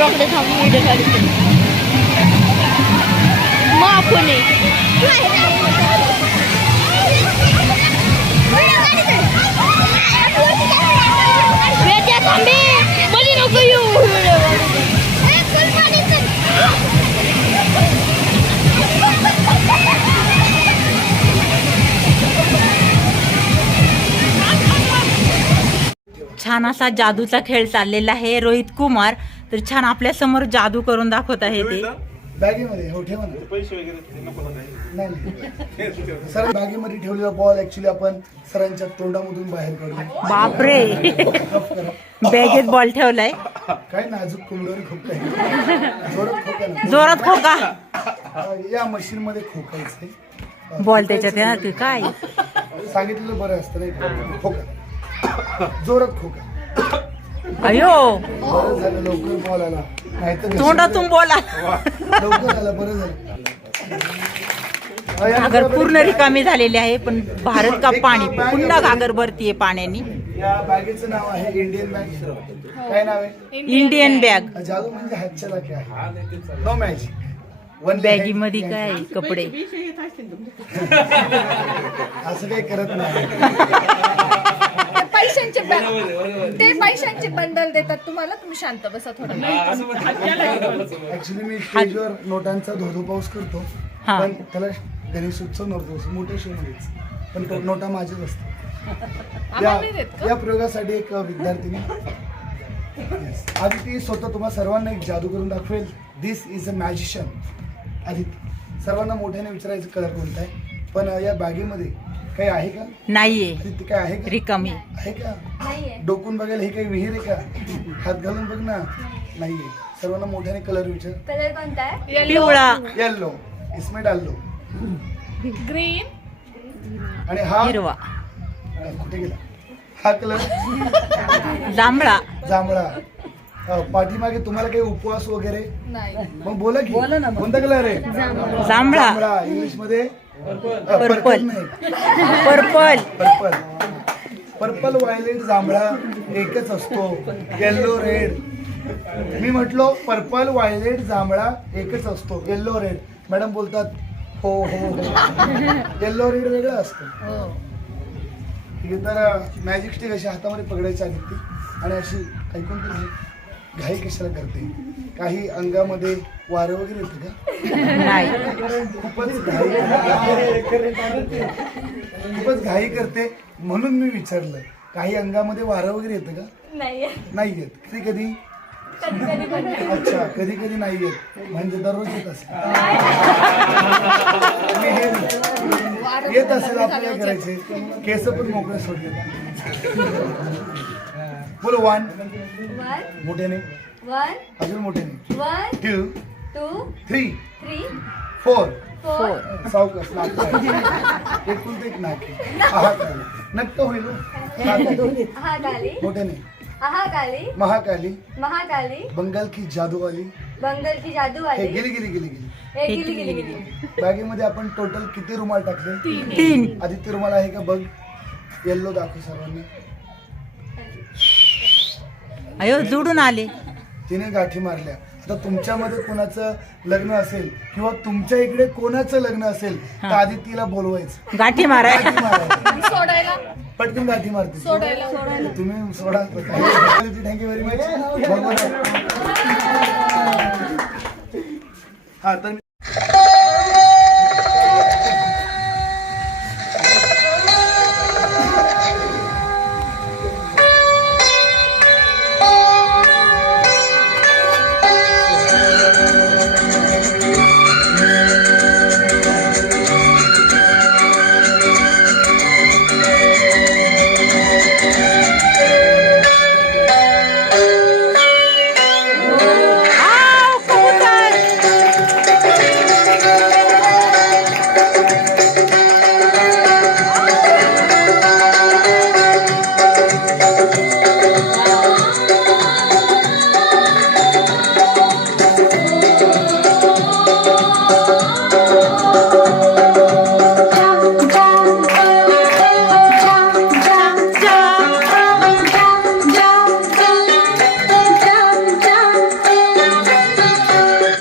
ब्लॉगला थांबून व्हिडिओ काढतो मग आपण नको येऊ छान असा जादूचा खेळ चाललेला आहे. रोहित कुमार तर छान आपल्या समोर जादू करून दाखवत आहे ते. बॅगेमध्ये हो ठेवा ना. पैसे वगैरे नको नाही. सर बॅगेमध्ये ठेवलेला बॉल ऍक्च्युली आपण सरांच्या तोंडामधून बाहेर काढू. बापरे बॅगेत बॉल ठेवलाय. काय नाजूक कोंबडीवर खोकाय. जोरात खोका ना. जोरात खोका. या मशीन मध्ये खोकायचंय. बॉल त्याच्यात येणार की काय सांगितलेलं बरं असतं नाही. खोका जोरात खोका. अयो बरं झालं लवकर बॉल आला. नाहीतर तोंडातून बोला. लवकर आला बरं झालं. घागर पूर्ण रिकामी झालेली आहे पण भारत का पाणी पुन्हा घागर भरतीये पाण्याने. या बॅगेचं नाव आहे इंडियन बॅग. काय नाव आहे? Indian bag. जादू म्हणजे हातच्या लाखे आहे. No magic. बॅगी मध्ये काय कपडे असं काही करत नाही. पैशांचे बंडल देतात तुम्हाला. तुम्ही शांत बसा थोडं. ऍक्च्युली मी स्टेजवर नोटांचा धोधो पाऊस करतो पण त्याला गणेश उत्सव नव्हतो मोठ्या शो मध्येच पण नोटा माझ्याच असतात. या प्रयोगासाठी एक विद्यार्थिनी आदिती स्वतः तुम्हाला सर्वांना एक जादू करून दाखवेल. This is a magician. Aditi सर्वांना मोठ्याने विचारायचं कलर कोणता आहे पण या बॅगेमध्ये काही आहे का? नाहीये. आदिती काय आहे का? रिकामी आहे का? डोकून बघायला हे काही विहीर आहे का? हात घालून बघ ना. नाहीये. सर्वांना मोठ्याने कलर विचार. कलर कोणता आहे? पिवळा. येल्लो. इसमें डाल लो. ग्रीन. आणि हा हिरवा. कुठे गेला हा कलर? जांभळा. जांभळा. पाठीमागे तुम्हाला काही उपवास वगैरे नाही. मग बोला की कोणता कलर आहे? जांभळा. जांभळा. इंग्लिश मध्ये purple. Purple. Purple. Purple violet जांभळा एकच असतो. Yellow red. मी म्हटलो पर्पल व्हायलेट जांभळा एकच असतो. Yellow red. मॅडम बोलतात हो हो हो. येल्लो रेड वेगळं असतं. ठीक आहे. तर मॅजिक स्टिक अशी हातामध्ये पकडायची आली ती आणि अशी ऐकून तरी घाई कशाला करते? काही अंगामध्ये वारं वगैरे येतं का? नाही. खूपच घाई करते म्हणून मी विचारलं. काही अंगामध्ये वारं वगैरे येतं का? नाही येत. कधी कधी. अच्छा कधी कधी नाही येत म्हणजे दररोज येत असेल. येत असेल आपल्याला करायचे. केस पण मोकळे सोडले. बोलो. 1 मोठ्याने. 1 अजून मोठ्याने. 1 2 2 3 3 4 4 सावकाश नाक. एकुलते एक नाक. नक्क होईल. महाकाली. मोठ्याने. महाकाली. महाकाली. बंगाल की जादू वाली. बंगाल की जादू वाली. गेली गेली गेली गेली. गेली गेली गेली. बॅगेमध्ये आपण टोटल किती रुमाल टाकले? 3. आदित्य रुमाल आहे का बघ. येल्लो दाखव सर्वांना. अयो जोडून आले. तिने गाठी मारल्या. आता तुमच्यामध्ये कोणाचं लग्न असेल किंवा तुमच्या इकडे कोणाचं लग्न असेल तर आदित्यला बोलवायचं. गाठी माराय. सोडायला पटकन गाठी मारते. सोडायला तुम्ही सोडा. Thank you very much. हा तर